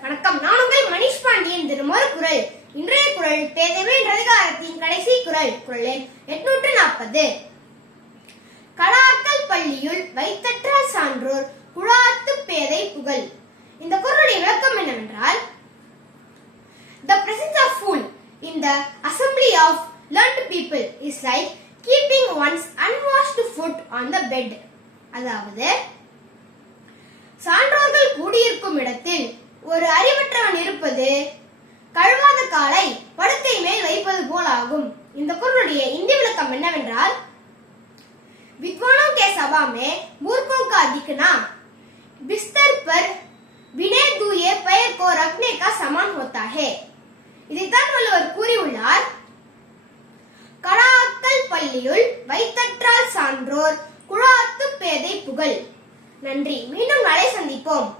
வணக்கம். நான் உங்கள் மணிஷ் பாண்டியன். தினமொரு குரல். இன்றைய குரல் பேதைமை என்ற அதிகாரத்தின் கடைசி குரல். குரல் எண் 840. கடாக்கல் பள்ளியுள் வைத்தற்றால் சான்றோர் குழாத்து பேதை புகழ். இந்த குரலுடைய விளக்கம் என்னவென்றால், The presence of fool in the assembly of learned people is like keeping one's unwashed foot on the bed. அதாவது, சான்றோர்கள் கூடியிருக்கும் இடத்தில் ஒரு அறிவற்றவன் இருப்பது கழுவாத காலை படுக்கை மேல் வைப்பது போல் ஆகும். இந்த குரலுடைய இந்தி விளக்கம் என்னவென்றால், विद्वानों के सभा में मूर्खों का दिखना बिस्तर पर बिने धुए पैर को रखने का समान होता है. இதைத்தான் வள்ளுவர் கூறியுள்ளார். கடாக்கல் பள்ளியுள் வைத்தற்றால் சான்றோர் குழாத்து பேதை புகழ். நன்றி. மீண்டும் நாளை சந்திப்போம்.